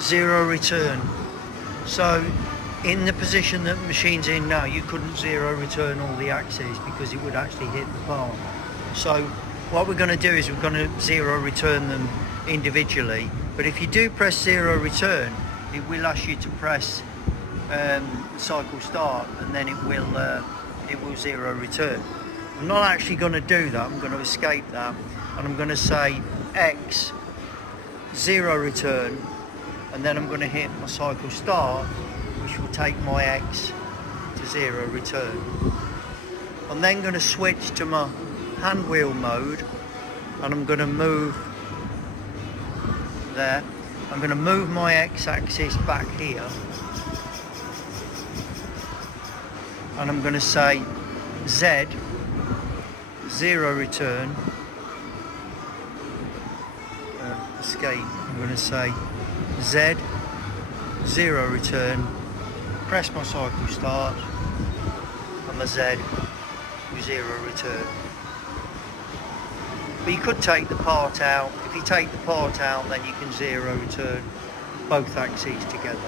zero return. So in the position that the machine's in now, you couldn't zero return all the axes because it would actually hit the part. So what we're going to do is we're going to zero return them individually, but if you do press zero return, it will ask you to press cycle start, and then it will zero return. I'm not actually going to do that. I'm going to escape that, and I'm going to say X zero return, and then I'm going to hit my cycle start, which will take my X to zero return. I'm then going to switch to my hand wheel mode, and I'm going to move there. I'm going to move my X axis back here, and I'm going to say Z zero return, escape. I'm going to say Z zero return, press my cycle start, and my Z zero return. But you could take the part out. If you take the part out, then you can zero return both axes together.